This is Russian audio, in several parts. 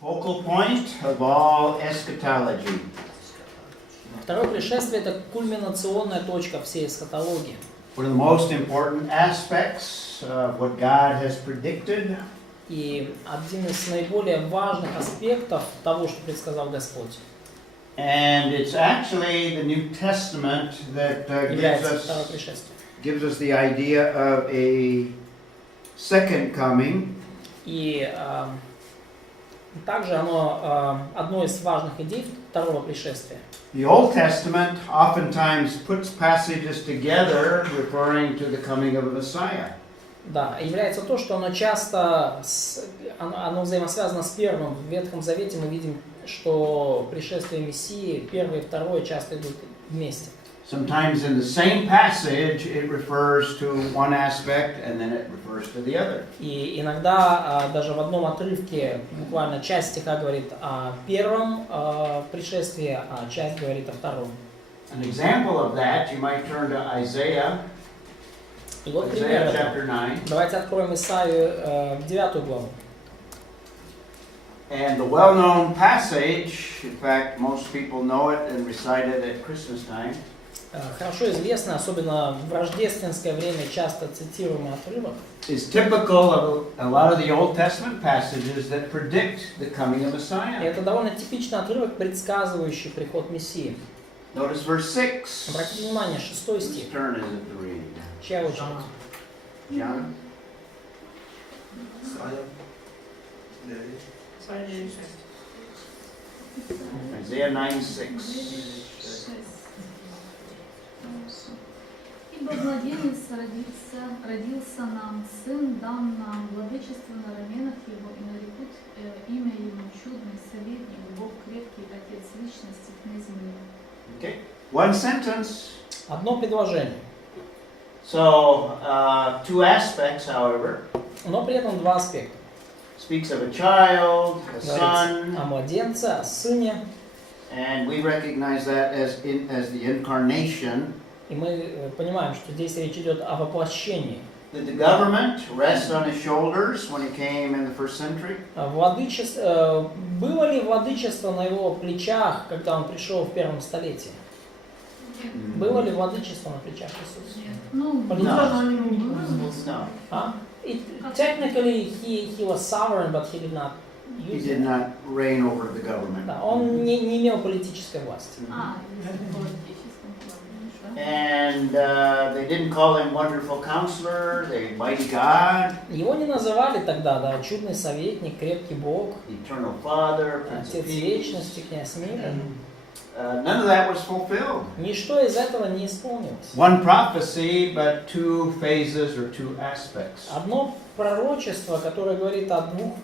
Focal point of all eschatology. Второе пришествие – это кульминационная точка всей эсхатологии. One of the most important aspects of what God has predicted. И один из наиболее важных аспектов того, что предсказал Господь. And it's actually the New Testament that gives us the idea of a second coming. И также оно одно из важных идей второго пришествия. The Old Testament oftentimes puts passages together referring to the coming of a Messiah. Да, является то, что оно часто оно взаимосвязано с первым. В Ветхом Завете мы видим, что пришествие Мессии, первое и второе, часто идут вместе. Sometimes in the same passage it refers to one aspect and then it refers to the other. И иногда даже в одном отрывке буквально часть стиха говорит о первом пришествии, а часть говорит о втором. An example of that, you might turn to Isaiah. И вот пример этого. Давайте откроем Исаию 9 главу. And the well-known passage, in fact, most people know it and recite it at Christmas time. Хорошо известный, особенно в рождественское время часто цитируемый отрывок. Is typical of a lot of the Old Testament passages that predict the coming of Messiah. Это довольно типичный отрывок, предсказывающий приход Мессии. Notice verse 6. Обратите внимание, 6 стих. Whose turn is it to read? Чья очередь? John? Isaiah 9:6. Ибо младенец родился нам, сын дан нам, владычество на раменах его, и нарекут имя ему чудный, советник, Бог крепкий, Отец личности, князь мира. Okay. One sentence. Одно предложение. So, two aspects, however. Но при этом два аспекта. Speaks of a child, a son. О младенце, о сыне. And we recognize that as the incarnation. И мы понимаем, что здесь речь идет о воплощении. Did the government rest on his shoulders when he came in the first century? Было ли владычество на его плечах, когда он пришел в первом столетии? Было ли владычество на плечах Иисуса? No. Technically, he was sovereign, but he did not use it. He did not reign over the government. Да, он не имел политической власти. And they didn't call him Wonderful Counselor, the Mighty God. Его не называли тогда, да, чудный советник, крепкий Бог, Eternal Father, Prince of Отец вечности, князь мира. None of that was fulfilled. Ничто из этого не исполнилось. One prophecy, but two phases or two aspects. Одно пророчество, которое говорит о двух,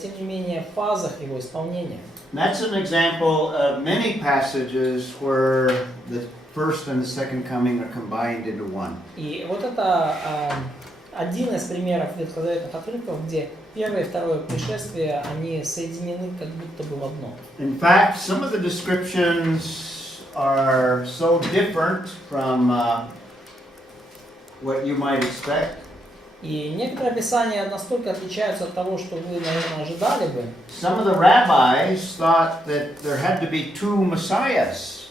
тем не менее, фазах его исполнения. That's an example of many passages where the first and the second coming are combined into one. И вот это один из примеров ветхозаветных отрывков, где первое и второе пришествие, они соединены как будто бы в одно. In fact, some of the descriptions are so different from what you might expect. И некоторые описания настолько отличаются от того, что вы, наверное, ожидали бы. Some of the rabbis thought that there had to be two messiahs.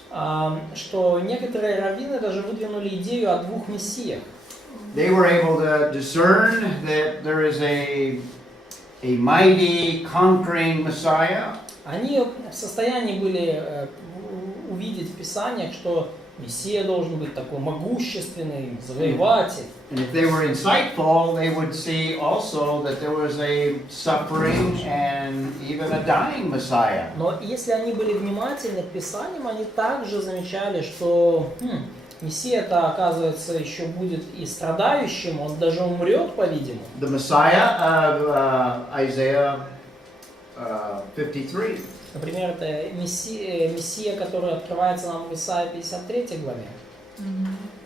Что некоторые раввины даже выдвинули идею о двух мессиях. They were able to discern that there is a mighty, conquering Messiah. Они в состоянии были увидеть в Писаниях, что Мессия должен быть такой могущественный, завоеватель. And if they were insightful, they would see also that there was a suffering and even a dying Messiah. Но если они были внимательны к Писаниям, они также замечали, что Мессия-то, оказывается, еще будет и страдающим, он даже умрет, по-видимому. The Messiah of Isaiah 53. Например, это Мессия, который открывается нам в Исаии 53 главе.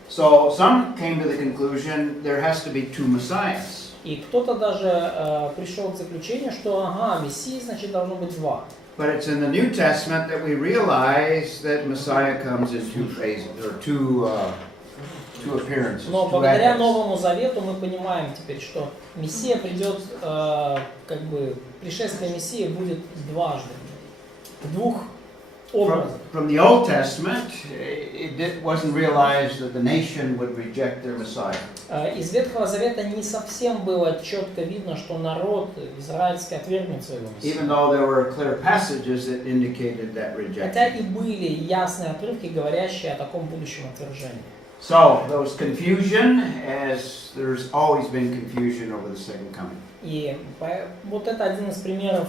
So some came to the conclusion there has to be two messiahs. И кто-то даже пришел к заключению, что Мессии, значит, должно быть два. But it's in the New Testament that we realize that Messiah comes in two phases or two two appearances. Но two благодаря advents. Новому Завету мы понимаем теперь, что Мессия придет, как бы пришествие Мессии будет дважды, в двух образах. From the Old Testament, it wasn't realized that the nation would reject their Messiah. Из Ветхого Завета не совсем было четко видно, что народ израильский отвергнет своего Мессию. Even though there were clear passages that indicated that Хотя rejection. и были ясные отрывки, говорящие о таком будущем отвержении. So there was confusion, as there's always been confusion over the second coming. И вот это один из примеров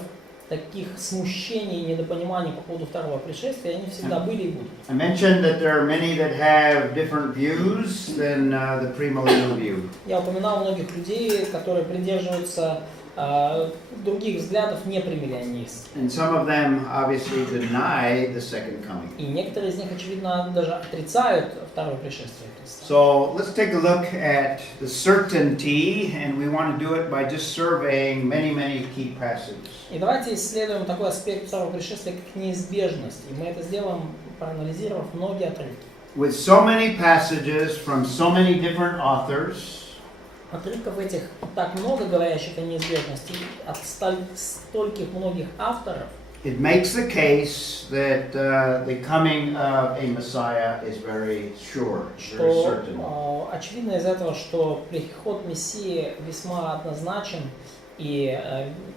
таких смущений и недопониманий по поводу второго пришествия, они всегда были и будут. I mentioned that there are many that have different views than the premillennial view. Я упоминал многих людей, которые придерживаются других взглядов, не премиллионистских. And some of them obviously deny the second coming. И некоторые из них, очевидно, даже отрицают второе пришествие Христа. So let's take a look at the certainty, and we want to do it by just surveying many key passages. И давайте исследуем такой аспект второго пришествия, как неизбежность. И мы это сделаем, проанализировав многие отрывки. With so many passages from so many different authors, Отрывков этих так много, говорящих о неизбежности, от стольких многих авторов, it makes the case that the coming of a Messiah is very sure, very certain. что очевидно из этого, что приход Мессии весьма однозначен, и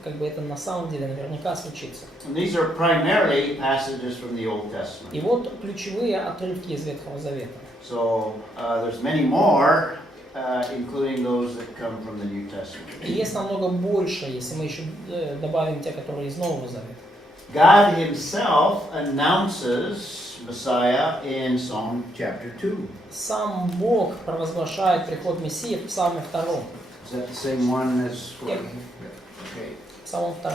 как бы это на самом деле наверняка случится. And these are primarily passages from the Old Testament. И вот ключевые отрывки из Ветхого Завета. So there's many more, including those that come from the New Testament. И есть намного больше, если мы еще добавим те, которые из Нового Завета. God Himself announces Messiah in Psalm chapter 2. Сам Бог провозглашает приход Мессии в Псалме 2. Is that the same one as? Yep. Okay. Псалом 2.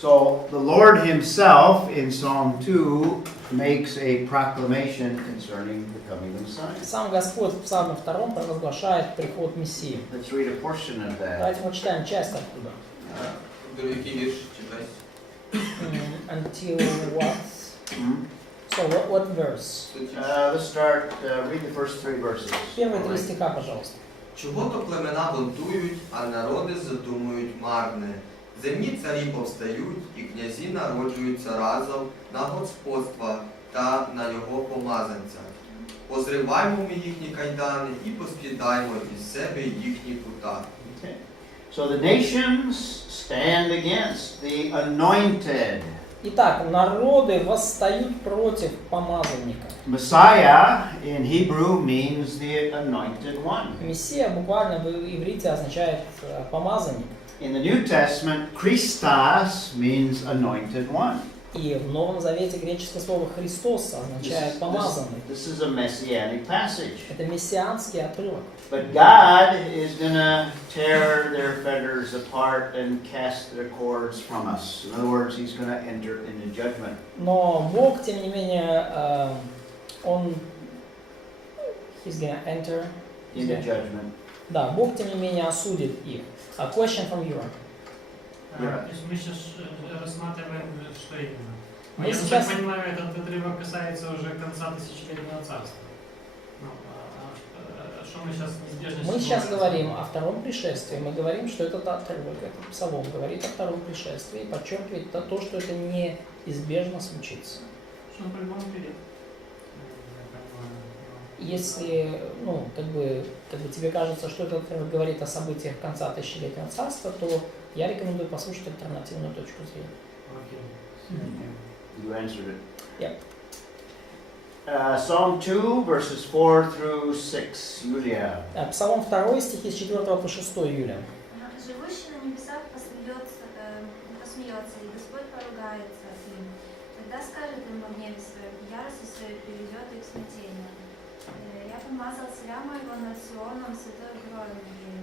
So the Lord Himself in Psalm 2 makes a proclamation concerning the coming Messiah. Сам Господь в Псалме 2 провозглашает приход Мессии. Let's read a portion of that. Давайте почитаем часть оттуда. Який вірш читати? Until what? So what verse? Let's start, read the first 3 verses. Первые 3 стиха, пожалуйста. Чого то племена бунтують, а народи задумують марне. Земні царі повстають, і князі народжуються разом на господства та на його помазанця. Позриваймо ми їхні кайдани і поспідаймо із себе їхні пута. Okay. So the nations stand against the anointed. Итак, народы восстают против помазанника. Messiah in Hebrew means the anointed one. Мессия буквально в иврите означает помазанник. In the New Testament, Christos means anointed one. И в Новом Завете греческое слово «Христос» означает «помазанный». This is a messianic passage. Это мессианский отрывок. But God is going to tear their fetters apart and cast their cords from us. In other words, He's going to enter into judgment. Но Бог, тем не менее, Он... He's gonna enter... Into judgment. Да, Бог, тем не менее, осудит их. A question from Europe. То есть мы сейчас рассматриваем, что именно? Мы Я сейчас- так понимаю, этот отрывок касается уже конца тысячелетнего царства. Что мы сейчас неизбежно... Мы сейчас говорим о втором пришествии. Мы говорим, что этот отрывок, этот псалом говорит о втором пришествии и подчеркивает то, что это неизбежно случится. Что он по-любому придет. Если, как бы тебе кажется, что этот отрывок говорит о событиях конца тысячелетнего царства, то я рекомендую послушать альтернативную точку зрения. You answered it. Yep. Psalm 2, verses 4 through 6. Юлия. Псалом 2, стихи с 4 по 6 июля. Живущий на небесах посмеется, и Господь поругается им. Тогда скажет им во гневе своем, и яростью своей приведет их к смятению. Я помазал царя моего над Сионом, святой горой моей.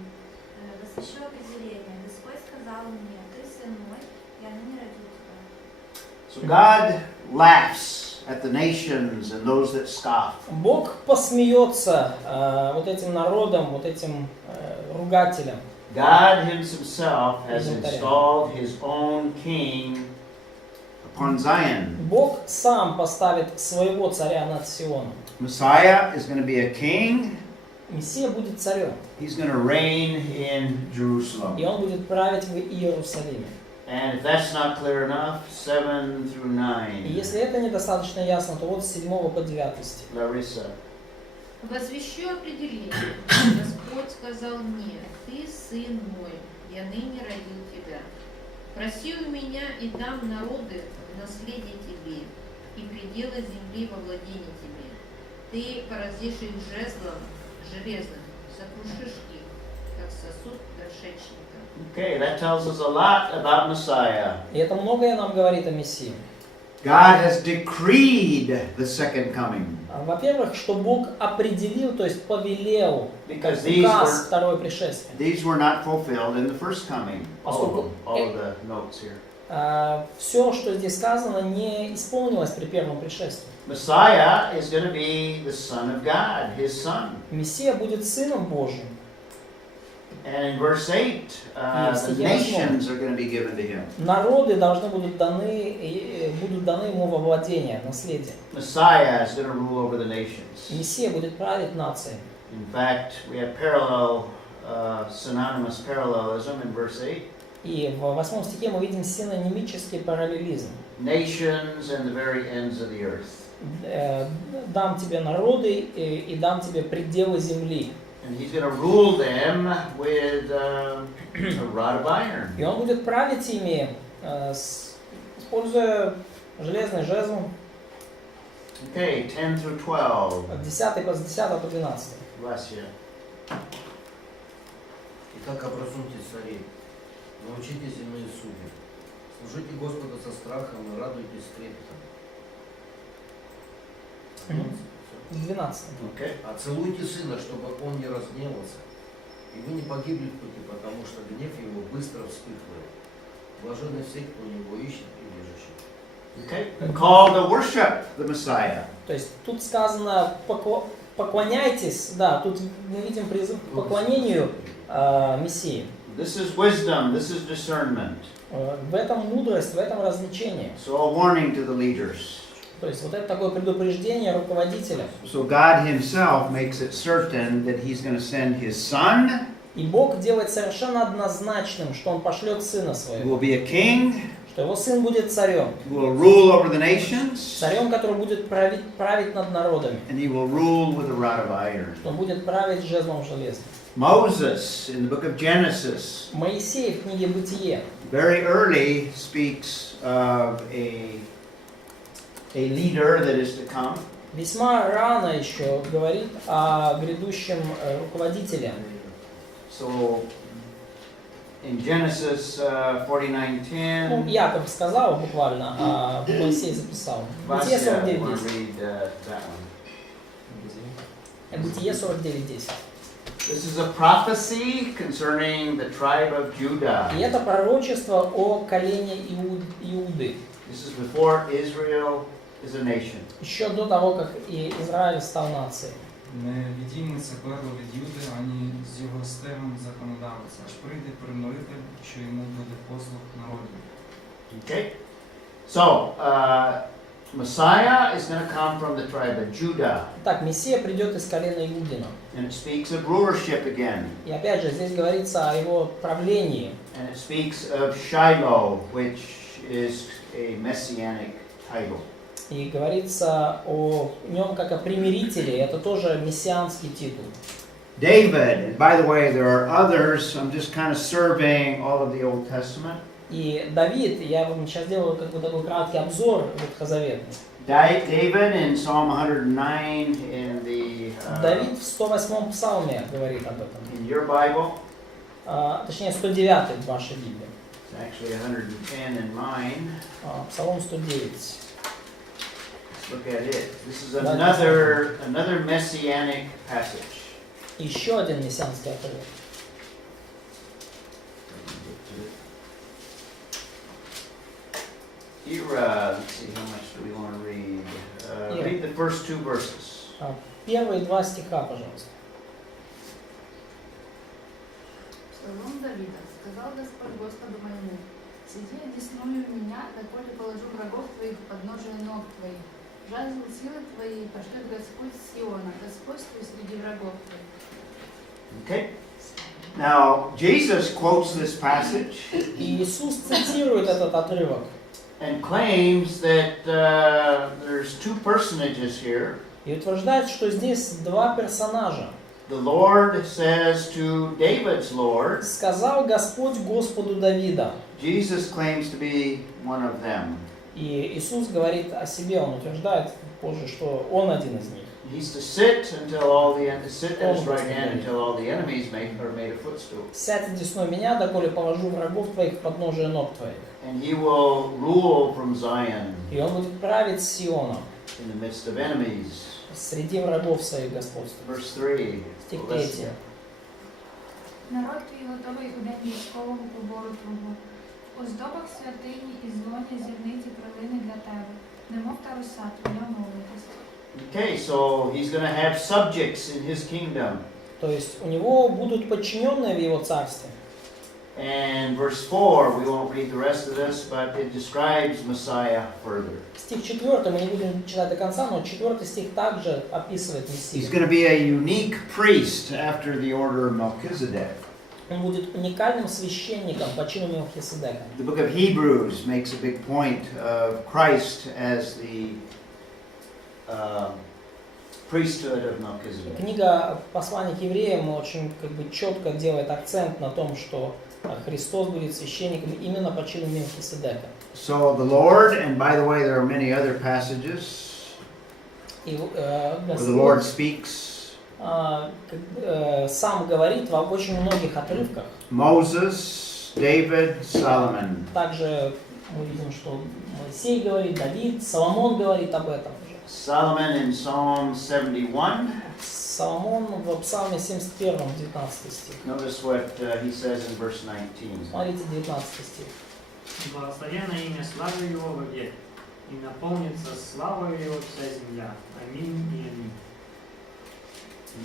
Восхищу определение. Господь сказал мне, ты сын мой, я ныне родил тебя. So God laughs at the nations and those that scoff. Бог посмеется вот этим народом, вот этим ругателям. God Himself has installed His own king upon Zion. Бог сам поставит своего царя над Сионом. Messiah is going to be a king Мессия будет царем. He's going to reign in Jerusalem. И он будет править в Иерусалиме. And if that's not clear enough, 7 through 9. И если это недостаточно ясно, то вот с 7 по 9 стих. Larissa. Возвещу определение. Господь сказал мне: ты сын мой, я ныне родил тебя. Проси у меня, и дам народы в наследие тебе, и пределы земли во владение тебе. Ты поразишь их жезлом железным, сокрушишь их, как сосуд горшечника. Okay, that tells us a lot about Messiah. И это многое нам говорит о Мессии. God has decreed the second coming. Во-первых, что Бог определил, то есть повелел, Because указ второе пришествие. these were not fulfilled in the first coming. All of the notes here. Все, что здесь сказано, не исполнилось при первом пришествии. Messiah is going to be the Son of God, His Son. Мессия будет Сыном Божьим. And in verse 8, the nations are going to be given to Him. Народы должны будут даны ему во владение, наследие. Messiah is going to rule over the nations. Мессия будет править нацией. In fact, we have synonymous parallelism in verse 8. И в 8 стихе мы видим синонимический параллелизм. Nations and the very ends of the earth. Дам тебе народы и дам тебе пределы земли. And He's going to rule them with a rod of iron. И он будет править ими, используя железный жезл. Okay, 10 through 12. С 10 по 12. Bless you. Итак, образуйтесь, цари, научите земные судьи, служите Господу со страхом и радуйтесь с трепетом. 12. Okay. А целуйте сына, чтобы он не разгневался, и вы не погибли в пути, потому что гнев его быстро вспыхивает. Блаженны все, кто у него ищет прибежище. Okay. A call to worship the Messiah. То есть тут сказано поклоняйтесь, да, тут мы видим призыв к поклонению Мессии. This is wisdom, this is discernment. В этом мудрость, в этом развлечение. So a warning to the leaders. То есть вот это такое предупреждение руководителя. So God Himself makes it certain that He's going to send His Son. И Бог делает совершенно однозначным, что Он пошлет Сына Who Своего. will be a king. Что Его Сын будет царем. Who will rule over the nations. Царем, который будет править над народами. And He will rule with a rod of iron. Что Он будет править жезлом железным. Moses in the book of Genesis. Моисей в книге Бытие. Very early speaks of a leader that is to come. Весьма рано еще говорит о грядущем руководителе. So in Genesis 49:10. Ну, Яков сказал буквально, а Моисей записал. Бытие 49:10. Бытие 49:10. This is a prophecy concerning the tribe of Judah. И это пророчество о колене Иуды. This is before Israel is a nation. Еще до того, как и Израиль стал нацией. Невидимий це перло від Юди, ані з його стегом законодавець, аж прийде примиритель, що йому буде послуг народів. Okay? So, Messiah is going to come from the tribe of Judah. Так, Мессия придет из колена Иудина. And it speaks of rulership again. И опять же, здесь говорится о его правлении. And it speaks of Shiloh, which is a messianic title. И говорится о нем как о примирителе. Это тоже мессианский титул. David, and by the way, there are others. I'm just kind of surveying all of the Old Testament. И Давид, я вам сейчас делаю как бы такой краткий обзор Ветхозаветный. David in Psalm 109 in the Давид в 108-м псалме говорит об этом. in your Bible. Точнее, 109 в вашей Библии. It's actually 110 in mine. Псалом 109. Let's look at it. This is another messianic passage. Еще один мессианский отрывок. Let's see, how much do we want to read? Read the first two verses. Первые два стиха, пожалуйста. Псалом Давида. Сказал Господь Господу моему: сиди одесную меня, доколе положу врагов твоих под ножи ног твоих. Жезл силы твоей пошлет Господь с Сиона, Господь твой среди врагов твоих. Okay? Now, Jesus quotes this passage И Иисус цитирует этот отрывок and claims that there's two personages here. и утверждает, что здесь два персонажа. The Lord says to David's Lord, «Сказал Господь Господу Давида». Jesus claims to be one of them. И Иисус говорит о себе, Он утверждает позже, что Он один из них. He's to sit at his right hand until all the enemies are made a footstool. «Сядь одесной меня, доколе положу врагов твоих в подножие ног твоих». And he will rule from Zion И Он будет править с Сиона in the midst of enemies. среди врагов своих господствует. Verse 3. Стих Well, let's- 3. Народ твій готовий у день військового побору твого. У оздобах святині і злоні зірниці прилини для тебе, немов та роса твоя молодість. Okay, so he's going to have subjects in his kingdom. То есть у него будут подчиненные в его царстве. And verse 4, we won't read the rest of this, but it describes Messiah further. Стих 4 мы не будем читать до конца, но 4 стих также описывает He's Мессию. going to be a unique priest after the order of Melchizedek. Он будет уникальным священником по чину Мелхиседека. The book of Hebrews makes a big point of Christ as the priesthood of Melchizedek. Книга «Послание к евреям» очень четко делает акцент на том, что Христос будет священником именно по чину Мелхиседека. So the Lord, and by the way, there are many other passages И where the Lord Господь speaks. сам говорит в очень многих отрывках. Moses, David, Solomon. Также мы видим, что Мойсей говорит, Давид, Соломон говорит об этом уже. Solomon in Psalm 71. Соломон в Псалме 71, 19 стих. Notice what he says in verse 19. Смотрите, 19 стих. Благословенное имя славы Его вовек, и наполнится славой Его вся земля. Аминь и аминь.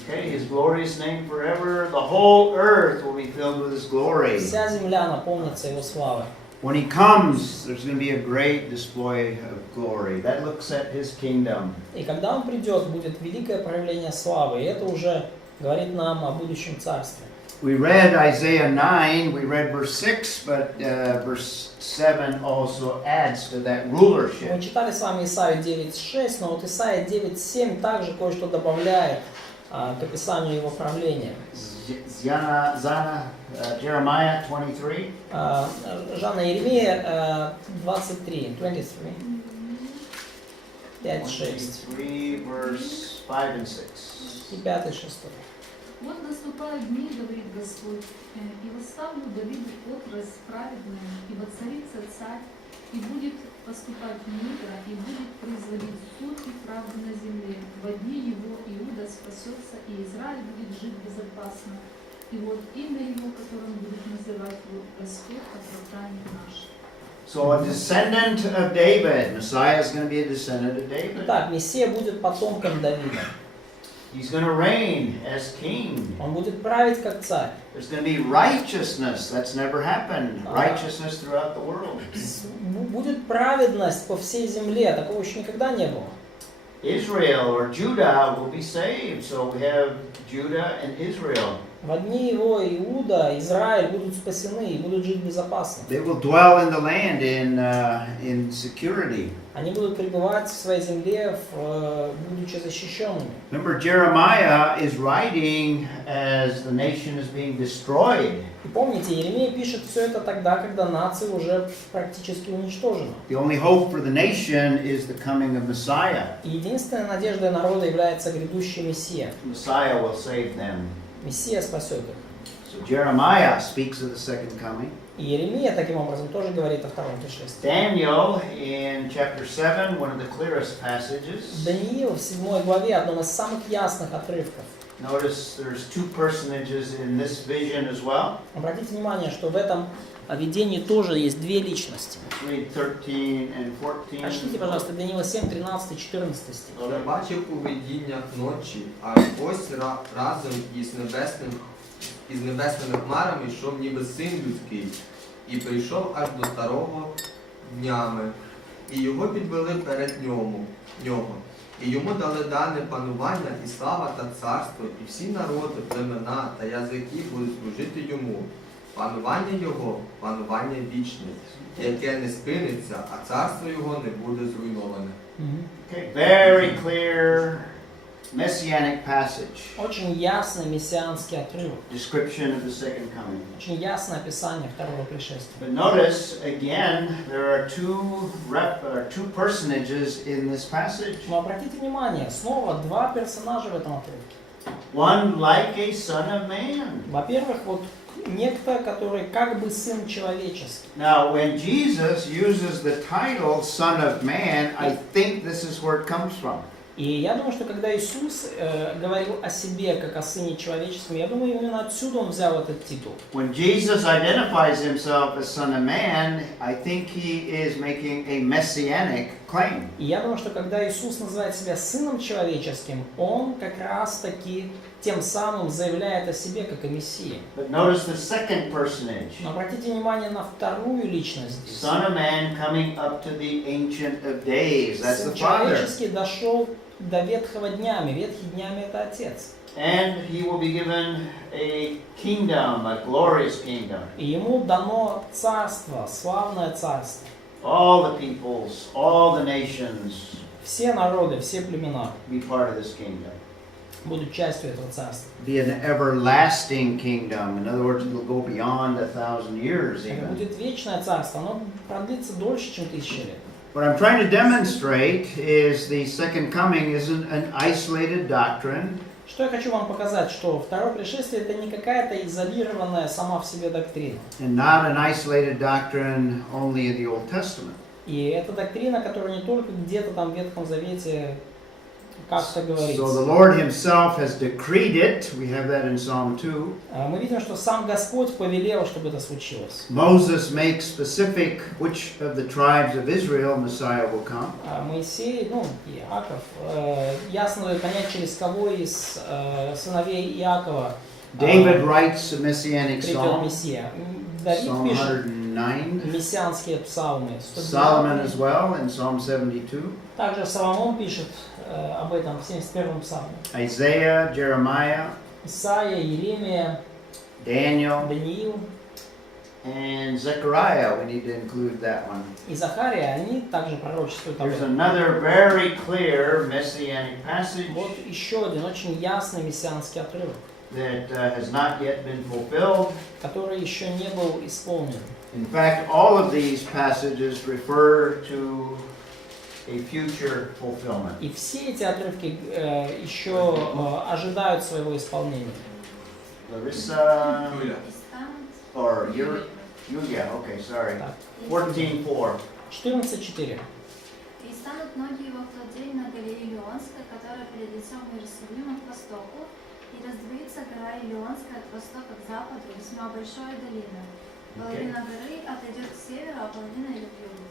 Okay, his glorious name forever. The whole earth will be filled with his glory. Вся земля наполнится его славой. When he comes, there's going to be a great display of glory. That looks at his kingdom. И когда он придет, будет великое проявление славы. И это уже говорит нам о будущем царстве. We read Isaiah 9, we read verse 6, but verse 7 also adds to that rulership. Мы читали с вами Исаию 9.6, но вот Исаия 9.7 также кое-что добавляет к описанию его правления. Jeremiah 23. Жанна Иеремия 23, 5-6. 23, verse 5 and 6. И 5-6. Вот наступают дни, говорит Господь, и восставлю Давиду отрасль праведную, и воцарится царь, и будет поступать мудро, и будет производить суд и правду на земле. Во дни его Иуда спасется, и Израиль будет жить безопасно. И вот имя его, которым будет называть его Господь, оправдание наше. So a descendant of David, Messiah is going to be a descendant of David. Итак, Мессия будет потомком Давида. He's going to reign as king. Он будет править как царь. There's going to be righteousness. That's never happened. Righteousness throughout the world. Будет праведность по всей земле. Такого еще никогда не было. Israel or Judah will be saved. So we have Judah and Israel. В дни его Иуда, Израиль будут спасены и будут жить безопасно. They will dwell in the land in security. Они будут пребывать в своей земле, будучи защищенными. Remember, Jeremiah is writing as the nation is being destroyed. И помните, Иеремия пишет все это тогда, когда нация уже практически уничтожена. The only hope for the nation is the coming of Messiah. И единственной надеждой народа является грядущий Мессия. Messiah will save them. Мессия спасет их. So Jeremiah speaks of the second coming. И Иеремия таким образом тоже говорит о втором пришествии. Daniel in chapter 7, one of the clearest passages. Даниил в 7 главе, одном из самых ясных отрывков. Notice there's two personages in this vision as well. Обратите внимание, что в этом видении тоже есть две личности. Let's read 13 and 14. Прочтите, пожалуйста, Даниила 7, 13 и 14 стих. Але бачив у видіннях ночі, аж ось разом із небесними хмарами йшов ніби син людський, і прийшов аж до старого днями, і його підвели перед нього. І йому дали дане панування і слава та царство, і всі народи, племена та язики будуть служити йому. Панування його, панування вічне, яке не спиниться, а царство його не буде зруйноване. Okay, very clear messianic passage. Очень ясный мессианский отрывок. Description of the second coming. Очень ясное описание второго пришествия. But notice again, there are two personages in this passage. Но обратите внимание, снова два персонажа в этом отрывке. One like a son of man. Во-первых, вот некто, который как бы сын человеческий. Now, when Jesus uses the title Son of Man, I think this is where it comes from. И я думаю, что когда Иисус говорил о себе как о сыне человеческом, я думаю, именно отсюда он взял этот титул. When Jesus identifies himself as Son of Man, I think he is making a messianic claim. И я думаю, что когда Иисус называет себя сыном человеческим, он как раз таки тем самым заявляет о себе как о Мессии. But notice the second personage. Но обратите внимание на вторую личность здесь. Son of Man coming up to the Ancient of Days. That's Сын the Father. человеческий дошел до ветхого днями. Ветхий днями — это Отец. And he will be given a kingdom, a glorious kingdom. И ему дано царство, славное царство. All the peoples, all the nations Все народы, все племена be part of this kingdom. будут частью этого царства. Be an everlasting kingdom. In other words, it will go beyond 1,000 years Это even. будет вечное царство, оно продлится дольше, чем 1000 лет. What I'm trying to demonstrate is the second coming isn't an isolated doctrine. Что я хочу вам показать, что второе пришествие — это не какая-то изолированная сама в себе доктрина. And not an isolated doctrine only in the Old Testament. И это доктрина, которая не только где-то там в Ветхом Завете как-то говорится. So the Lord himself has decreed it. We have that in Psalm 2. Мы видим, что сам Господь повелел, чтобы это случилось. Moses makes specific which of the tribes of Israel Messiah will come. Моисей, Иаков, ясно дает понять, через кого из сыновей Иакова David writes a messianic придет psalm. Мессия. Давид Psalm пишет 109. мессианские псалмы. Solomon as well in Psalm 72. Также Соломон пишет об этом в 71-м псалме. Isaiah, Jeremiah, Исаия, Иеремия, Daniel, Даниил and Zechariah. We need to include that one. и Захария, они также пророчествуют об There's этом. another very clear messianic passage Вот еще один очень ясный мессианский отрывок, that has not yet been fulfilled. который еще не был исполнен. In fact, all of these passages refer to a future fulfillment. И все эти отрывки еще ожидают своего исполнения. Larissa, Юля. or Yulia, okay, sorry. 14:4. 14:4. И станут ноги его в тот день на горе Илионской, которая перед лицом Иерусалима к востоку, и раздвоится гора Илионская от востока к западу, весьма большая долина. Половина горы отойдет к северу, а половина идет к югу.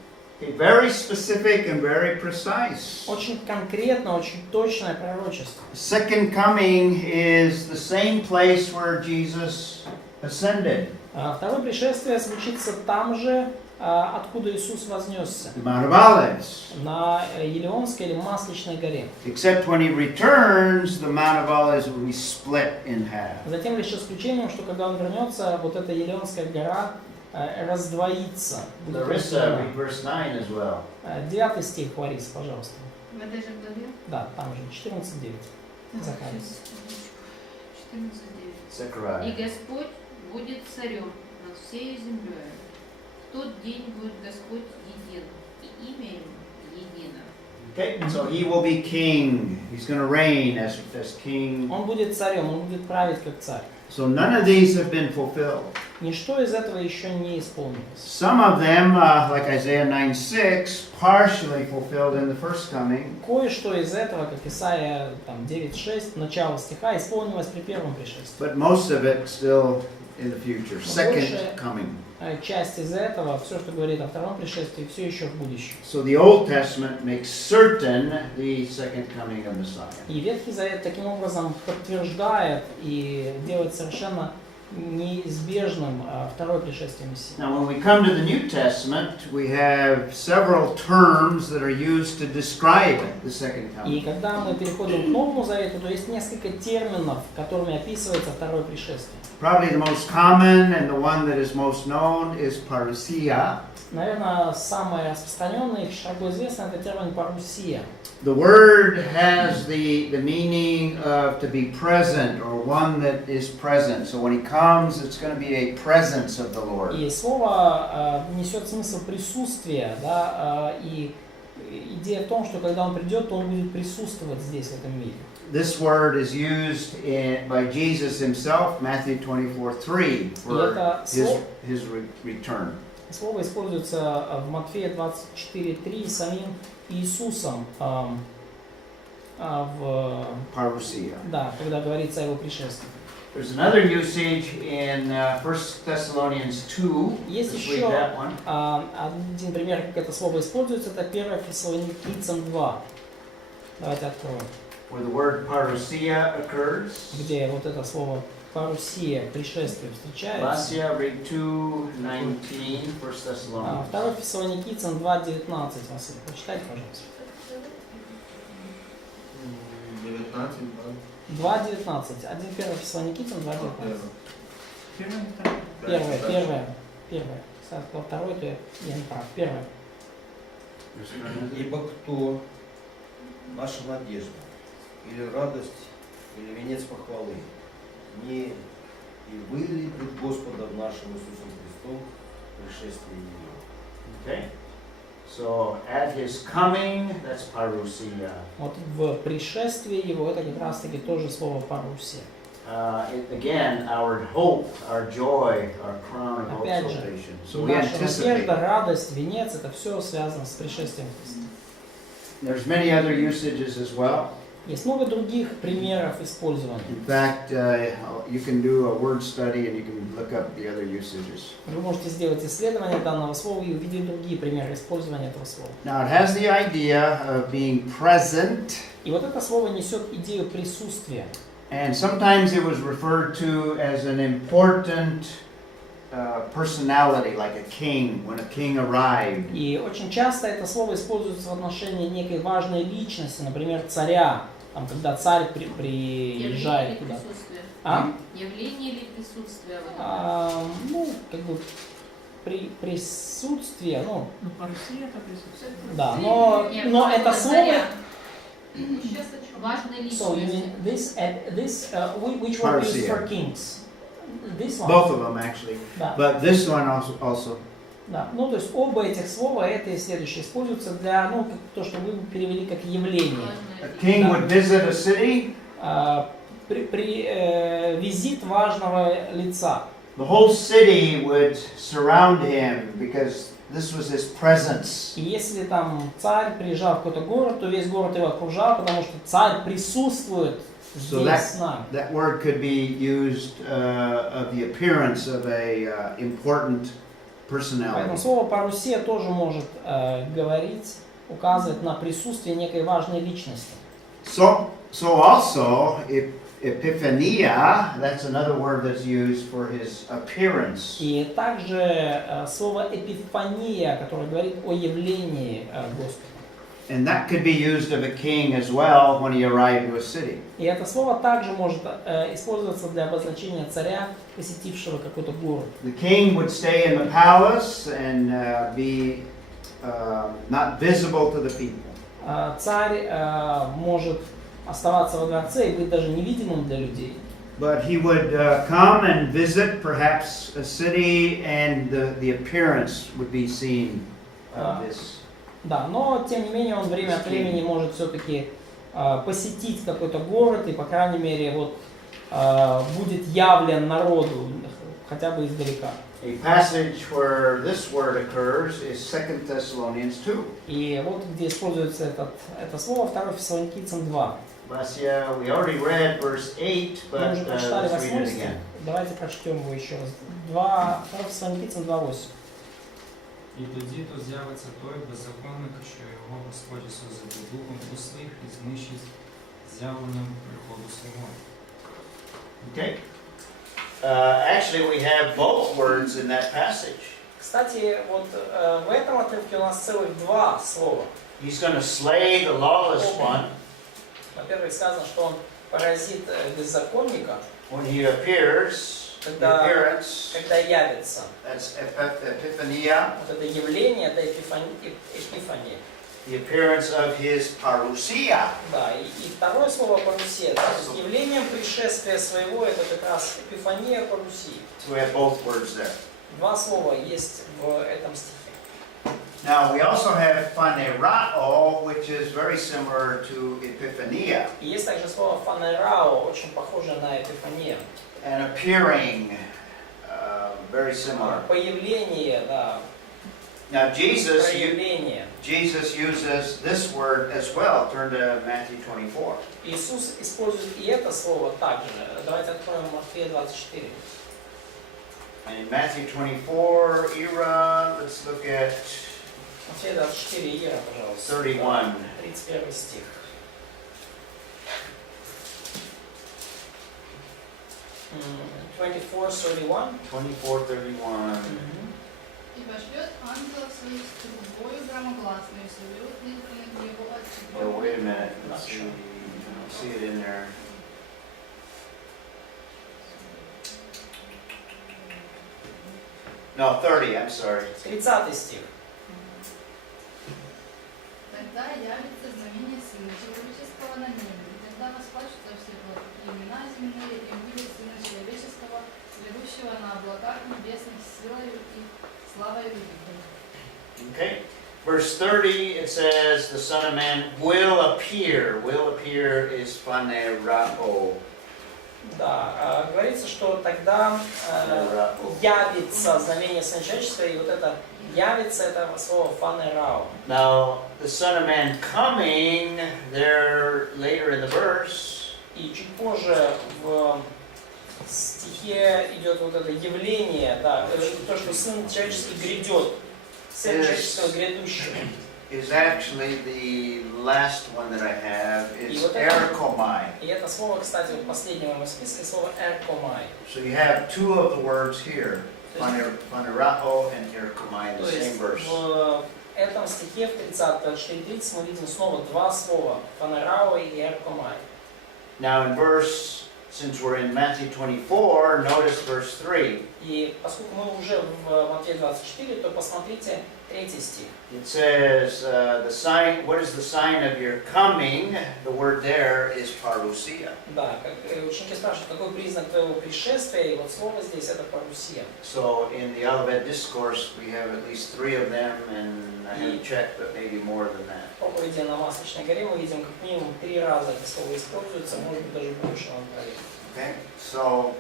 Okay, very specific and very precise. Очень конкретно, очень точное пророчество. Second coming is the same place where Jesus ascended, Второе пришествие случится там же, откуда Иисус вознесся, the Mount of Olives. на Елеонской или Масличной горе. Except when he returns, the Mount of Olives will be split in half. Затем лишь исключением, что когда он вернется, вот эта Елеонская гора раздвоится. Будет Larissa, разделена. read verse 9 as well. 9 стих, Лариса, пожалуйста. В этой же главе? Да, там же 14:9. Захария. 14:9. Zechariah. И Господь будет царем над всей землей. В тот день будет Господь един, и имя ему едино. Okay, so he will be king. He's going to reign as king. Он будет царем, он будет править как царь. So none of these have been fulfilled. Ничто из этого еще не исполнилось. Some of them, like Isaiah 9:6, partially fulfilled in the first coming. Кое-что из этого, как Исаия 9:6, начало стиха, исполнилось при первом пришествии. But most of it still in the future, second coming. Часть из этого, все, что говорит о втором пришествии, все еще в будущем. So the Old Testament makes certain the second coming of Messiah. И Ветхий Завет таким образом подтверждает и делает совершенно неизбежным второе пришествие Мессии. Now, when we come to the New Testament, we have several terms that are used to describe the second И coming. когда мы переходим к Новому Завету, то есть несколько терминов, которыми описывается второе пришествие. Probably the most common and the one that is most known is parousia. Наверное, самый распространенный и широко известный это термин парусия. The word has the meaning of to be present or one that is present. So when he comes, it's going to be a presence of the Lord. И слово несет смысл присутствия, да, и идея в том, что когда он придет, то он будет присутствовать здесь, в этом мире. This word is used by Jesus himself, Matthew 24:3, for his return. Слово используется в Матфея 24:3 самим Иисусом Parousia. Да, когда говорится о его пришествии. There's another usage in 1 Thessalonians 2. Есть Let's еще read that one. один пример, как это слово используется, это 1 Фессалоникийцам 2. Давайте откроем. Where the word parousia occurs. Где вот это слово парусия, пришествие встречается. Galatia, read 2:19, 1 Thessalonians. 2 Фессалоникийцам 2:19. Василий, прочитайте, пожалуйста. 19, 2:19. 1 Фессалоникийцам 2:19. Первое. Сказал второй, то я не прав. Первое. Ибо кто наша надежда, или радость, или венец похвалы, не и вы ли пред Господом нашим Иисусом Христом пришествие Его. Okay. So at his coming, that's parousia. Вот в пришествии его это как раз таки тоже слово парусия. Again, our hope, our joy, our crown of Опять же, exaltation. So we наша anticipate. надежда, радость, венец, это все связано с пришествием Христа. There's many other usages as well. Есть много других примеров использования. In fact, you can do a word study and you can look up the other usages. Вы можете сделать исследование данного слова и увидеть другие примеры использования этого слова. Now it has the idea of being present. И вот это слово несет идею присутствия. And sometimes it was referred to as an important personality, like a king, when a king arrived. И очень часто это слово используется в отношении некой важной личности, например, царя, там, когда царь приезжает куда-то. Явление или присутствие? Ну, как бы присутствие, ну. Ну, парусия это присутствие. Да, но это слово. Важной So you mean личности. which one is for kings? This one. Both of them actually, Да. but this one also. Да, ну то есть оба этих слова, это и следующее, используются для, ну, то, что вы перевели как явление. A king would visit a city. Визит важного лица. The whole city would surround him because this was his presence. И если там царь приезжал в какой-то город, то весь город его окружал, потому что царь присутствует здесь с нами. That word could be used of the appearance of a important personality. Поэтому слово парусия тоже может говорить, указывать на присутствие некой важной личности. So also, epiphania, that's another word that's used for his appearance. И также слово эпифания, которое говорит о явлении Господа. And that could be used of a king as well when he arrived to a city. И это слово также может использоваться для обозначения царя, посетившего какой-то город. The king would stay in the palace and be not visible to the people. Царь может оставаться во дворце и быть даже невидимым для людей. But he would come and visit perhaps a city, and the appearance would be seen of this. Да, но тем не менее он время от времени может все-таки посетить какой-то город и, по крайней мере, вот будет явлен народу, хотя бы издалека. A passage where this word occurs is 2 Thessalonians 2. И вот где используется это слово 2 Фессалоникийцам 2. We already read verse 8, Мы but уже прочитали let's read 8 it стих. again. Давайте прочтем его еще раз. 2 Фессалоникийцам 2:8. І тоді то з'явиться той беззаконник, що його Господь Ісус за духом услих і знищить з'явленням приходу свого. Okay. Actually, we have both words in that passage. Кстати, вот в этом отрывке у нас целых два слова. He's going to slay the lawless one. Во-первых, сказано, что он поразит беззаконника. When he appears, Когда appearance, явится. that's epiphania. Вот это явление, это эпифания. The appearance of his parousia. Да, и второе слово парусия, да, то есть явлением пришествия своего, это как раз эпифания парусии. So we have both words there. Два слова есть в этом стихе. Now we also have phanerao, which is very similar to epiphania. И есть также слово фанерао, очень похоже на эпифания. And appearing, very similar. Появление, да. Now Jesus проявление. uses this word as well. Turn to Matthew 24. Иисус использует и это слово также. Давайте откроем Матфея 24. And in Matthew 24, era, let's look at Матфея 24, Ира, пожалуйста. 31. 31 стих. Mm, 24:31. 24:31. И пошлет ангелов своих с трубою громогласной, соберут их его от Oh, wait a minute. Let's see. I don't see it in there. No, 30, I'm sorry. 30 стих. Тогда явится знамение Сына Человеческого на небе, и тогда восплачутся все племена земные, и будет Сына Человеческого, ведущего на облаках небесных силою и славою великой. Okay. Verse 30, it says, the Son of Man will appear. Will appear is phanerao. Да, говорится, что тогда явится знамение Сына Человеческого, и вот это явится, это слово фанерао. Now, the Son of Man coming, there later in the verse, И чуть позже в стихе идет вот это явление, да, то, что Сын Человеческий грядет, Сын Человеческого грядущего. is actually the last one that I have. И It's вот это, erkomai. и это слово, кстати, в последнем моем списке, слово эркомай. So you have two of the words here, phanerao and erkomai in То the same есть verse. в этом стихе, в 30-34-30, мы видим снова два слова, фанерао и эркомай. Now in verse, since we're in Matthew 24, notice verse 3. И поскольку мы уже в Матфея 24, то посмотрите 3 стих. It says, the sign, what is the sign of your coming? The word there is parousia. Да, как ученики спрашивают, какой признак твоего пришествия, и вот слово здесь это парусия. So in the Olivet Discourse, we have at least 3 of them, and I haven't checked, but maybe more than that. В проповеди на Масличной горе мы видим как минимум 3 раза это слово используется, может быть даже больше, он говорит. Okay, so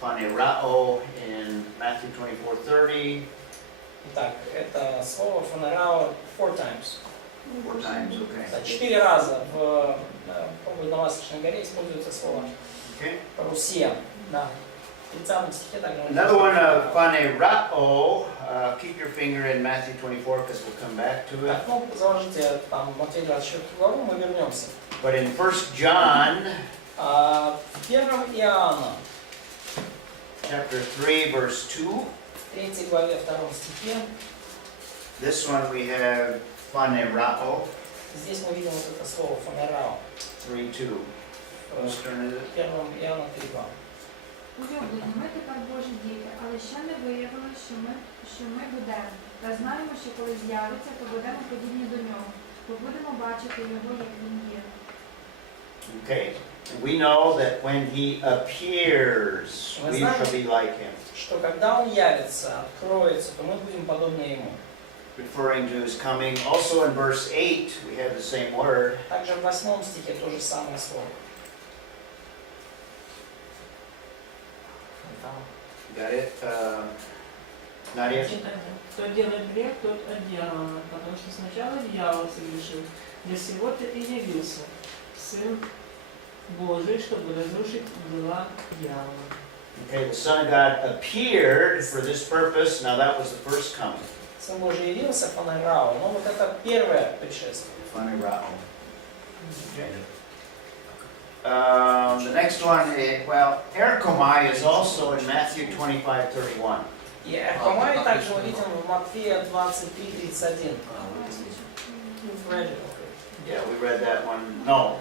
phanerao in Matthew 24:30. Итак, это слово фанерао 4 times. 4 times, okay. 4 раза в проповеди на Масличной горе используется слово Okay. парусия. Да. В 30 стихе также. Another one of phanerao. Keep your finger in Matthew 24 because we'll come back to it. Так, ну, заложите там Матфея 24 главу, мы вернемся. But in 1 John, В 1 Иоанна, chapter 3, verse 2. в 3 главе 2 стихе, This one we have phanerao. здесь мы видим вот это слово фанерао. 3:2. Whose turn is it? 1 Иоанна 3:2. Улюблені, ми тепер Божі діти, але ще не виявили, що ми будемо. Та знаємо, що коли з'явиться, то будемо подібні до нього, бо будемо бачити його, як він є. Okay. We know that when he appears, we shall be like him. Что когда он явится, откроется, то мы будем подобны ему. Referring to his coming. Also in verse 8, we have the same word. Также в 8 стихе то же самое слово. Got it? Nadia? Кто делает грех, тот от дьявола, потому что сначала дьявол согрешил, для сего-то и явился Сын Божий, чтобы разрушить дела дьявола. Okay, the Son of God appeared for this purpose. Now that was the first coming. Сын Божий явился, фанерао, но вот это первое пришествие. Phanerao. Okay. The next one, erkomai is also in Matthew 25:31. И эркомай также мы видим в Матфея 23:31. Yeah, we read that one. No,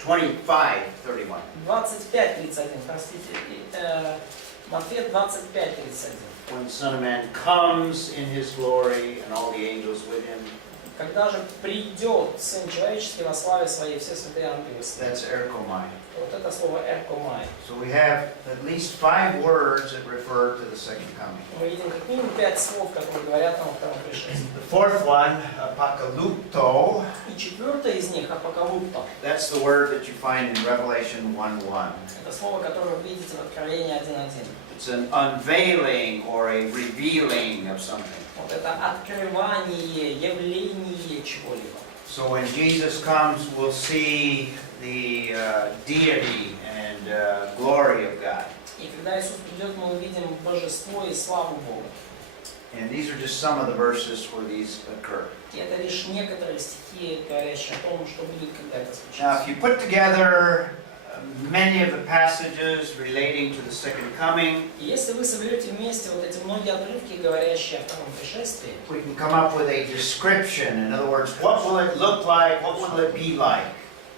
25:31. 25:31, простите. Матфея 25:31. When the Son of Man comes in His glory and all the angels with Him. Когда же придет Сын Человеческий во славе Своей, все святые ангелы. That's erkomai. Вот это слово эркомай. So we have at least 5 words that refer to the second coming. Мы видим как минимум 5 слов, которые говорят нам о втором пришествии. The fourth one, apokalypto. И четвертое из них, апокалипто. That's the word that you find in Revelation 1:1. Это слово, которое вы видите в Откровении 1:1. It's an unveiling or a revealing of something. Вот это открывание, явление чего-либо. So when Jesus comes, we'll see the deity and glory of God. И когда Иисус придет, мы увидим божество и славу Бога. And these are just some of the verses where these occur. И это лишь некоторые стихи, говорящие о том, что будет, когда это Now, случится. if you put together many of the passages relating to the second coming, И если вы соберете вместе вот эти многие отрывки, говорящие о втором пришествии, we can come up with a description. In other words, what will it look like? What will it be like?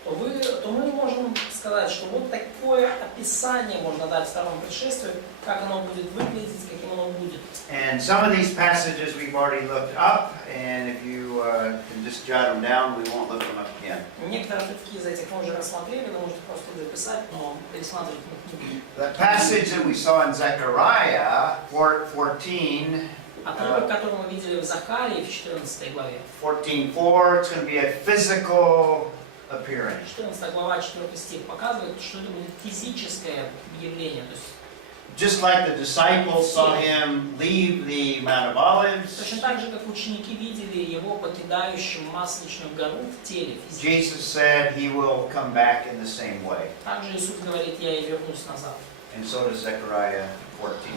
то мы можем сказать, что вот такое описание можно дать второму пришествию, как оно будет выглядеть, каким оно будет. And some of these passages we've already looked up, and if you can just jot them down, we won't look them up again. Некоторые отрывки из этих мы уже рассмотрели, вы можете просто записать, но пересматривать мы не будем. The passage that we saw in Zechariah 4:14. Отрывок, который мы видели в Захарии в 14 главе. 14:4, it's going to be a physical appearance. 14 глава, 4 стих показывает, что это будет физическое явление. То есть, just like the disciples saw him leave the Mount of Olives, точно так же, как ученики видели его покидающим Масличную гору в теле физически. Jesus said he will come back in the same way. Также Иисус говорит, я и вернусь назад. And so does Zechariah 14.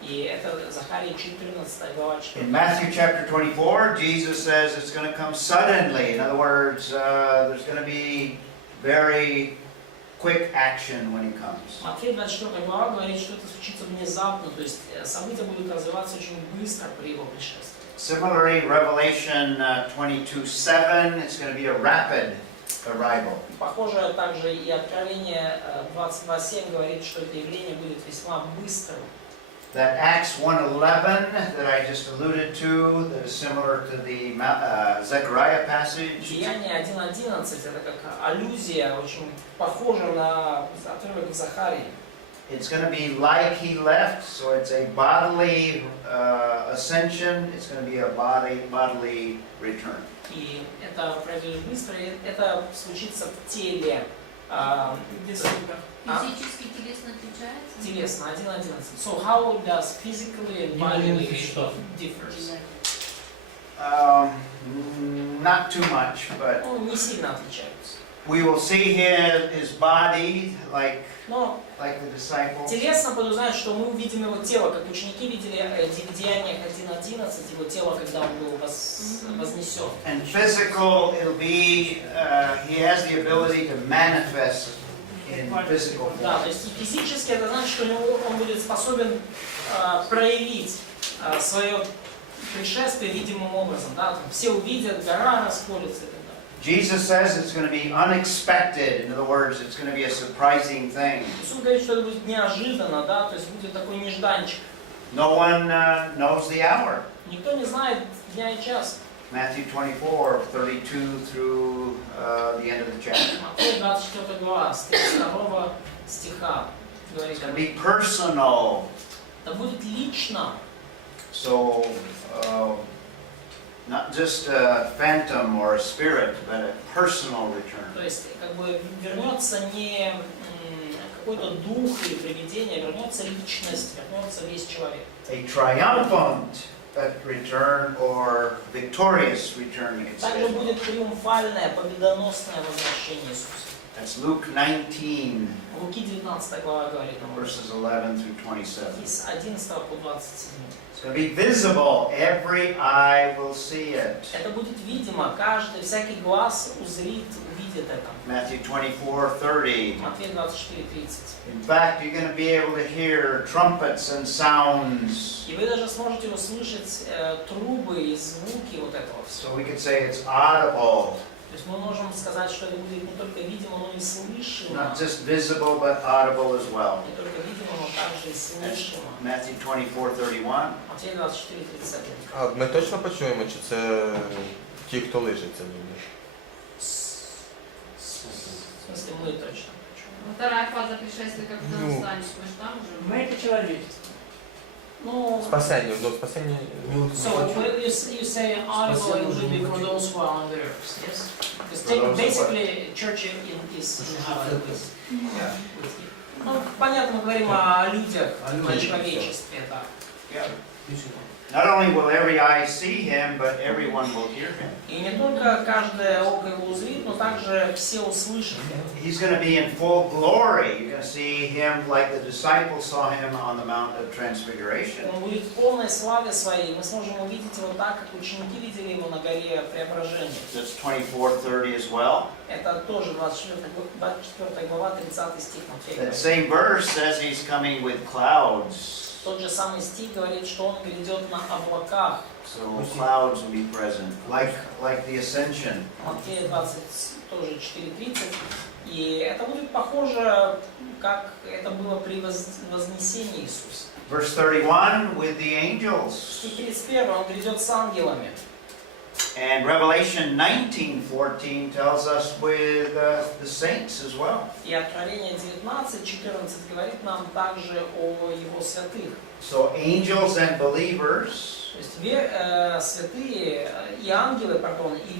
И это Захария 14 глава 4. In Matthew chapter 24, Jesus says it's going to come suddenly. In other words, there's going to be very quick action when he comes. Матфея 24 глава говорит, что это случится внезапно, то есть события будут развиваться очень быстро при его пришествии. Similarly, Revelation 22:7, it's going to be a rapid arrival. Похоже, также и Откровение 22:7 говорит, что это явление будет весьма быстрым. That Acts 1:11 that I just alluded to, that is similar to the Zechariah passage. Деяние 1:11 это как аллюзия, очень похожа на отрывок в Захарии. It's going to be like he left, so it's a bodily ascension. It's going to be a bodily return. И это произойдет быстро, и это случится в теле. Физически, телесно отличается? Телесно, 1:11. So how does physically and bodily differ? Not too much, but Ну, не сильно отличаются. we will see his body like Но the disciples. телесно подразумевает, что мы увидим его тело, как ученики видели в Деяниях 1:11, его тело, когда он был вознесен. And physical, it'll be he has the ability to manifest in physical Да, form. то есть и физически это значит, что он будет способен проявить свое пришествие видимым образом. Да? Там все увидят, гора расколется и так далее. Jesus says it's going to be unexpected. In other words, it's going to be a surprising thing. Иисус говорит, что это будет неожиданно, да, то есть будет такой нежданчик. No one knows the hour. Никто не знает дня и часа. Matthew 24:32 through the end of the chapter. Матфея 24 глава, с 32 стиха говорит, It's going to be personal. это будет лично. So, not just a phantom or a spirit, but a personal return. То есть, как бы вернется не какой-то дух или привидение, вернется личность, вернется весь человек. A triumphant return or victorious return, you could Также say. будет триумфальное, победоносное возвращение Иисуса. That's Luke 19, Луки 19 глава говорит нам, verses 11 through 27. с 11 по 27. It's going to be visible. Every eye will see it. Это будет видимо, каждый, всякий глаз узрит, увидит это. Matthew 24:30. Матфея 24:30. In fact, you're going to be able to hear trumpets and sounds. И вы даже сможете услышать трубы и звуки вот этого всего. So we could say it's audible. То есть мы можем сказать, что это будет не только видимо, но и слышимо. Not just visible, but audible as well. Не только видимо, но также и слышимо. Matthew 24:31. Матфея 24:31. А ми точно почуємо, чи це ті, хто лишиться? В смысле, мы точно. Вторая фаза пришествия, как ты настанешь, мы же там уже. Мы это человечество. Ну, Спасення, до спасення. so you say audible it will be for those who are on the earth, yes? Because basically church is in heaven with you. Ну, понятно, мы говорим о людях, о человечестве, да. Not only will every eye see him, but everyone will hear him. И не только каждое око его узрит, но также все услышат его. He's going to be in full glory. You're going to see him like the disciples saw him on the Mount of Transfiguration. Он будет в полной славе своей. Мы сможем увидеть его так, как ученики видели его на горе Преображения. That's 24:30 as well. Это тоже 24 глава, 30 стих Матфея. That same verse says he's coming with clouds. Тот же самый стих говорит, что он грядет на облаках. So clouds will be present, like the ascension. Матфея 20, тоже 4:30. И это будет похоже, как это было при вознесении Иисуса. Verse 31, with the angels. Стих 31, он грядет с ангелами. And Revelation 19:14 tells us with the saints as well. И Откровение 19:14 говорит нам также о его святых. So angels and believers, То есть святые и ангелы, пардон, и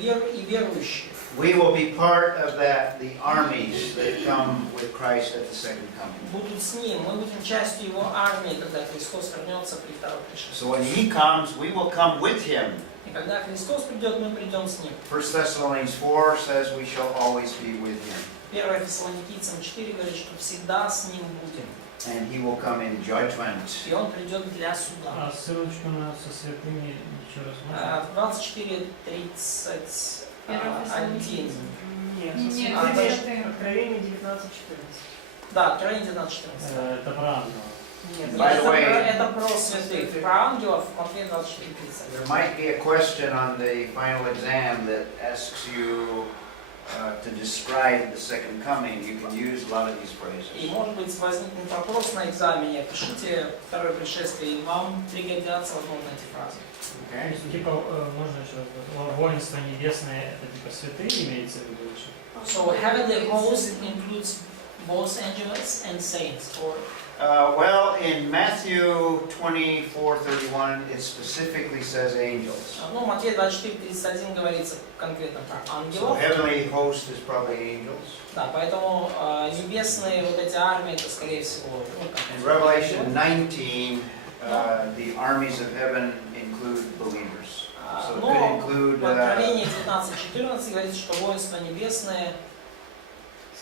верующие. we will be part of the armies that come with Christ at the second coming. Будут с ним, мы будем частью его армии, когда Христос вернется при втором пришествии. So when he comes, we will come with him. И когда Христос придет, мы придем с ним. 1 Thessalonians 4 says we shall always be with him. 1 Фессалоникийцам 4 говорит, что всегда с ним будем. And he will come in judgment. И он придет для суда. А ссылочку на со святыми еще раз можно? 24:31. Нет, Откровение 19:14. Да, Откровение 19:14. Это правда. Нет, By the way, это про святых. Про ангелов Матфея 24:30. There might be a question on the final exam that asks you to describe the second coming. You can use a lot of these phrases. И может быть возникнет вопрос на экзамене. Пишите второе пришествие, и вам пригодятся, возможно, эти фразы. Okay? Типа, можно еще раз, воинство небесное, это типа святые имеется в виду? So heavenly host includes both angels and saints, or Well, in Matthew 24:31, it specifically says angels. ну, Матфея 24:31 говорится конкретно про So ангелов. heavenly host is probably angels. Да, поэтому небесные вот эти армии, это скорее всего. In Revelation 19, the armies of heaven include believers. So it could Но include. в Откровении 19:14 говорится, что воинство небесное.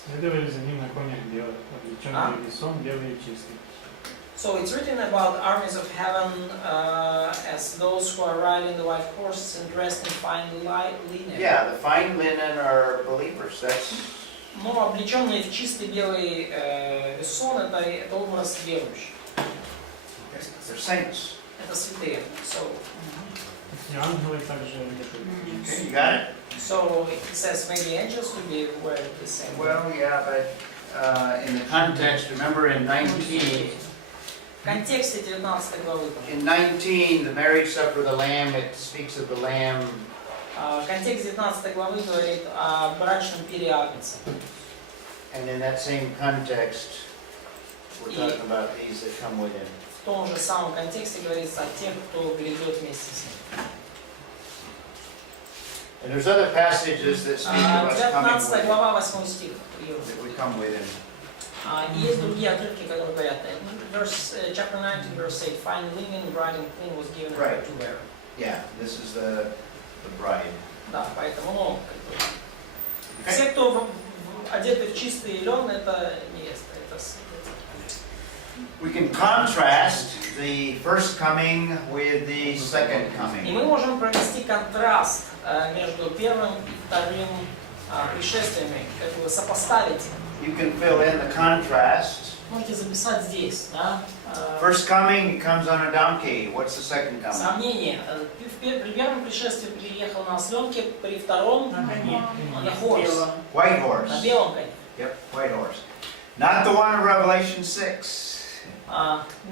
Следовали за ним на конях белых, облеченные весом, белые и чистые. So it's written about armies of heaven as those who are riding the white horses and dressed in fine linen. Yeah, the fine linen are believers. That's. Но облеченные в чистый белый весон, это образ верующих. They're saints. Это святые. So, И ангелы также Okay, you got it? so it says maybe angels could be wear the same. Well, yeah, but in the context, remember in 19. В контексте 19 главы. In 19, the marriage supper of the Lamb, it speaks of the Lamb. Контекст 19 главы говорит о брачном пире Агнца. And in that same context, we're talking about these that come with him. В том же самом контексте говорится о тех, кто грядет вместе с ним. And there's other passages that speak of us coming with 19 him. глава, 8 стих. That we come with him. И есть другие отрывки, которые говорят, chapter 19, verse 8, fine linen, bright and clean was given her to wear. Yeah, this is the bride. Да, поэтому, все, кто одетый в чистый лен, это невеста, это We can contrast the first coming with the second И coming. мы можем провести контраст между первым и вторым пришествиями, как бы сопоставить. You can fill in the contrast. Можете записать здесь, да? First coming, he comes on a donkey. What's the second coming? Сравнение. При первом пришествии приехал на осленке, при втором На коне. на horse, White horse. на белом коне. Yep, white horse. Not the one in Revelation 6.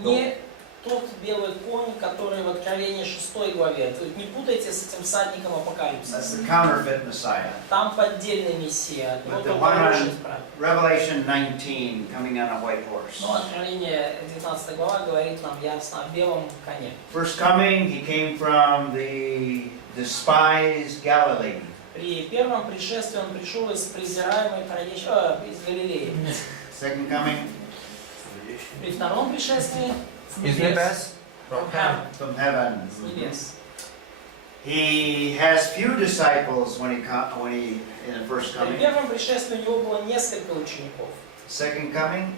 Не тот белый конь, который в Откровении 6 главе. Не путайте с этим всадником That's Апокалипсиса. the counterfeit Messiah. Там поддельный мессия. But Вот the он one хороший on справа. Revelation 19 coming on a white horse. Но Откровение 19 глава говорит нам ясно о белом коне. First coming, he came from the despised Galilee. При первом пришествии он пришел из презираемой из Галилеи. Second coming, При втором пришествии Из небес. From heaven. from heaven. С небес. He has few disciples when he in the first При coming. первом пришествии у него было несколько учеников. Second coming,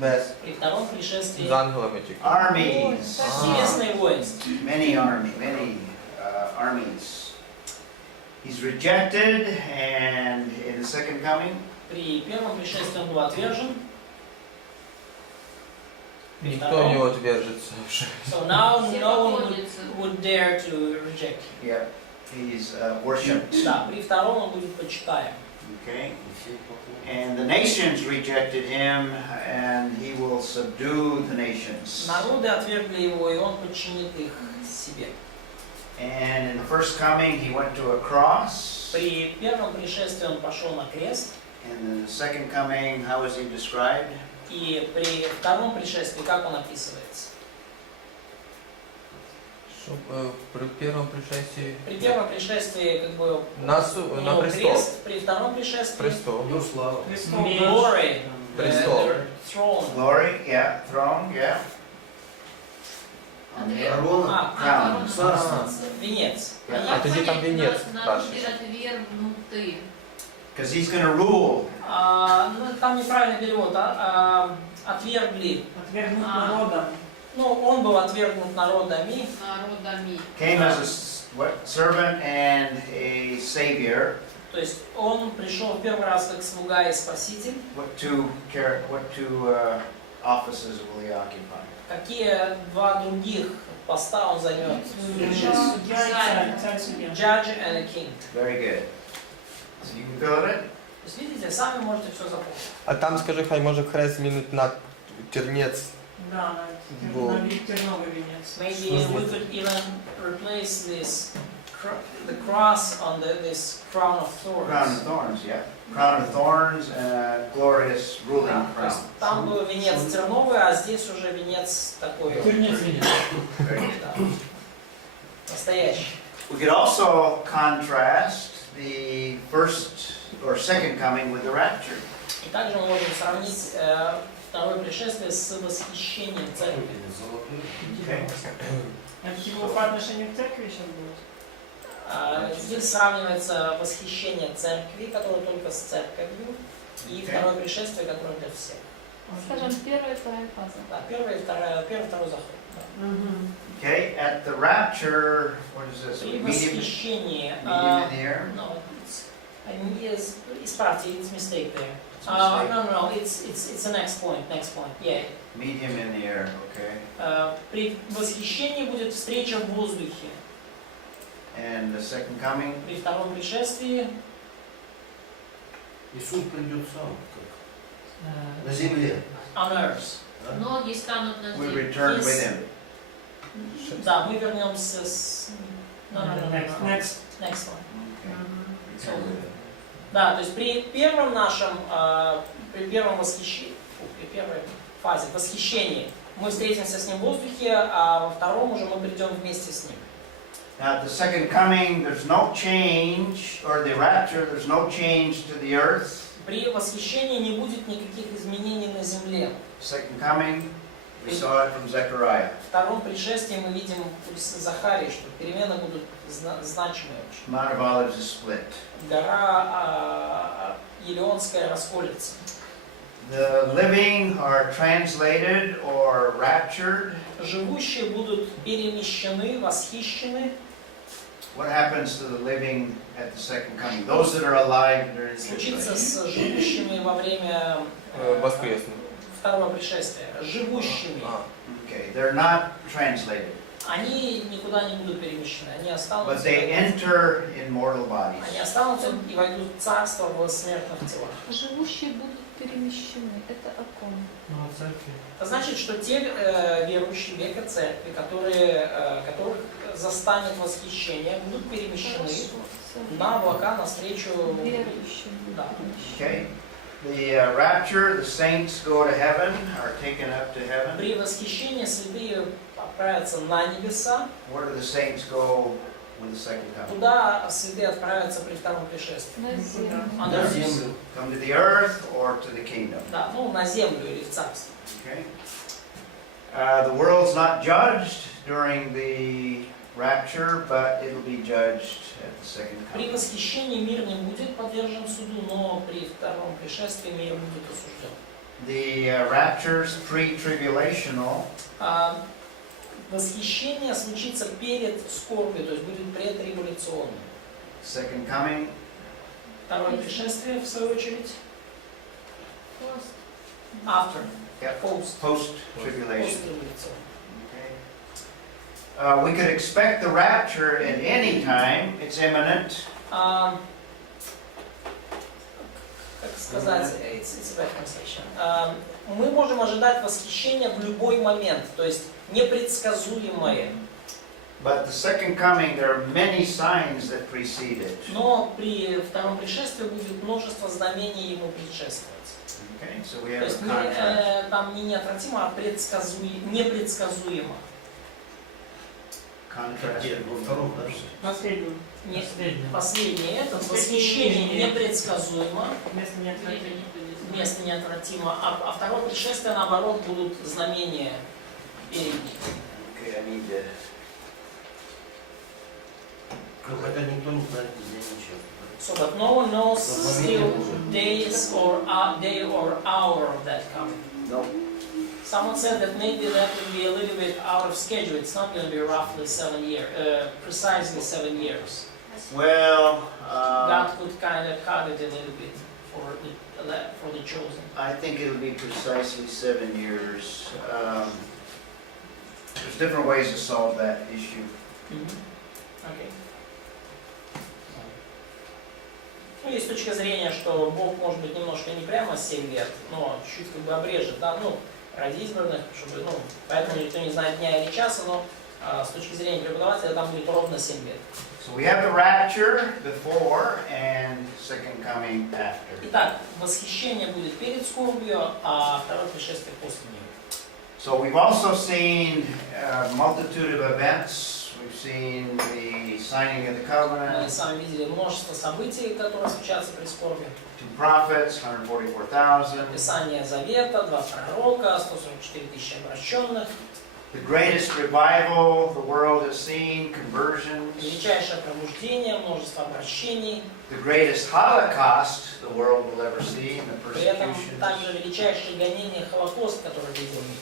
Без. При втором пришествии З ангелами тільки. armies, небесное воинство. many armies. He's rejected, and in the second coming, При первом пришествии он был отвержен. При Ніхто втором. не отвержется вже. So now Все no one поклонятся. would dare to reject him. yeah, he's worshipped. Да, при втором он будет почитаем. Okay, and the nations rejected him, and he will subdue the nations. Народы отвергли его, и он подчинит их себе. And in the first coming, he went to a cross. При первом пришествии он пошел на крест, And in the second coming, how is he described? и при втором пришествии, как он описывается? Щоб при першому пришествии При первом пришествии как бы на у него престол. крест, при втором пришествии Престол. Ну, слава. glory, Престол. the throne. Glory, yeah, throne, yeah. Корона. Crown. Царство. Венец. А тоді там венец Народы дальше. отвергнуты. Because he's going to rule. Ну, там неправильный перевод, отвергли. Отвергнут народом. Ну, он был отвергнут народами. Народами. Came as a servant and a savior. То есть он пришел в первый раз как слуга и спаситель. What two offices will he occupy? Какие два других поста он займет? Судья и царь. Царь судья. Judge and a king. Very good. So you can fill it in. То есть, видите, сами можете все запомнить. А там, скажи, хай може хрест змінить на тернець. Да, Бо- на терновый венец. Maybe we could even replace this the cross on this crown of thorns. Crown of thorns, yeah. Crown of thorns, glorious ruling Да, то crown. есть там был венец терновый, а здесь уже венец такой. Тернец венец. Да, настоящий. We could also contrast the first or second coming with the rapture. И также мы можем сравнить второе пришествие с восхищением церкви. Okay. Это типа по отношению к церкви сейчас будет? Здесь сравнивается восхищение церкви, которое только с церковью, и второе пришествие, которое для всех. Скажем, первая и вторая фаза. Да, первый и второй заход. Да. Okay, at the rapture, what is this? При Medium восхищении, in the air? no, исправьте, it's mistake there. It's a No, it's the next point, yeah. Medium in the air, okay. При восхищении будет встреча в воздухе. And the second coming? При втором пришествии Иисус придет сам, как на земле. on earth. Ноги станут на We землю. return with him. Да, мы вернемся с... Next one. Okay. So, да, то есть при первом нашем, при первом восхищении, при первой фазе восхищения мы встретимся с ним в воздухе, а во втором уже мы придем вместе с ним. Now, at the second coming, there's no change, or the rapture, there's no change to the earth. При восхищении не будет никаких изменений на земле. Second coming, we saw it from Zechariah. В втором пришествии мы видим в Захарии, что перемены будут значимые очень. Mount of Olives is split. Гора елеонская расколется. The living are translated or raptured. Живущие будут перемещены, восхищены. What happens to the living at the second coming? Those that are alive during the Случится tribulation. с живущими во время второго пришествия. Живущими. Okay, they're not translated, Они никуда не будут перемещены. Они but останутся. they enter in mortal bodies. Они останутся и войдут в царство в смертных телах. Живущие будут перемещены. Это о ком? Ну, церкви. Это значит, что те верующие века церкви, которых застанет восхищение, будут перемещены на облака навстречу. Верующим будут Да. перемещены. Okay? The rapture, the saints go to heaven, are taken up to heaven. При восхищении святые отправятся на небеса. Where do the saints go with the second coming? Куда святые отправятся при втором пришествии? На землю. На землю. Come to the earth or to the kingdom? Да, ну на землю или в царство. Okay? The world's not judged during the rapture, but it'll be judged at the second При coming. восхищении мир не будет подвержен суду, но при втором пришествии мир будет осужден. The rapture's pre-tribulational. Восхищение случится перед скорбью, то есть будет предреволюционным. Second coming. Второе пришествие, в свою очередь, Пост. after, Yeah, post, post-tribulation. постреволюционный. Okay. We could expect the rapture at any time. It's imminent. Как сказать, it's a bad translation. Мы можем ожидать восхищения в любой момент, то есть непредсказуемое. But the second coming, there are many signs that precede it. Но при втором пришествии будет множество знамений ему предшествовать. Okay, so we То have есть a contrast. там не неотвратимо, а непредсказуемо. Contrast. Во втором, да? Последний. Не, Последнее. последнее это восхищение непредсказуемо, место неотвратимо, а второе пришествие, наоборот, будут знамения перед ним. Okay, I need to. Ну, хотя никто не знает, где ничего. So that no one knows still days or day or hour of that coming. No. Someone said that maybe that will be a little bit out of schedule. It's not going to be roughly precisely 7 years. Well, God could kind of cut it a little bit for the chosen. I think it'll be precisely 7 years. There's different ways to solve that issue. Okay. Ну, есть точка зрения, что Бог, может быть, немножко не прямо 7 лет, но чуть-чуть как бы обрежет, да, ну, ради избранных, чтобы, ну, поэтому никто не знает дня или часа, но с точки зрения преподавателя там будет ровно 7 лет. So we have the rapture before and second coming after. Итак, восхищение будет перед скорбью, а второе пришествие после нее. So we've also seen a multitude of events. We've seen the signing of the Мы covenant, с вами видели множество событий, которые случаются при скорби. 2 prophets, 144,000. Писание Завета, 2 пророка, 144 тысячи обращенных. The greatest revival the world has seen, conversions. Величайшее пробуждение, множество обращений. The greatest Holocaust the world will ever see, and the При этом persecutions. также величайшее гонение Холокост, который видел мир.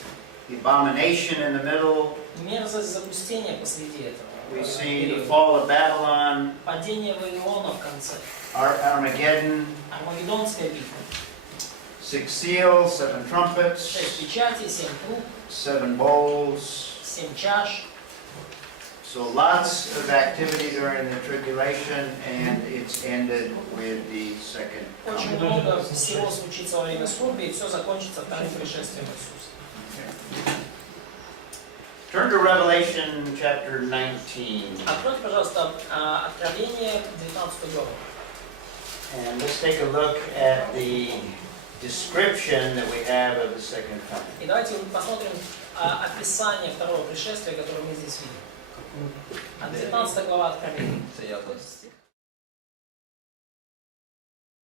The abomination in the middle. Мерзость запустения посреди этого. We see the fall of Babylon, Падение Вавилона в конце. Armageddon, Армагеддонская битва. 6 seals, 7 trumpets, 6 печатей, 7 труб, 7 bowls. 7 чаш. So lots of activity during the tribulation, and it's ended with the second Очень coming. много всего случится во время скорби, и все закончится вторым пришествием Иисуса. Turn to Revelation chapter 19, Откройте, пожалуйста, Откровение 19 главу. and let's take a look at the description that we have of the second coming. И давайте посмотрим описание второго пришествия, которое мы здесь видим. 19 глава Откровения.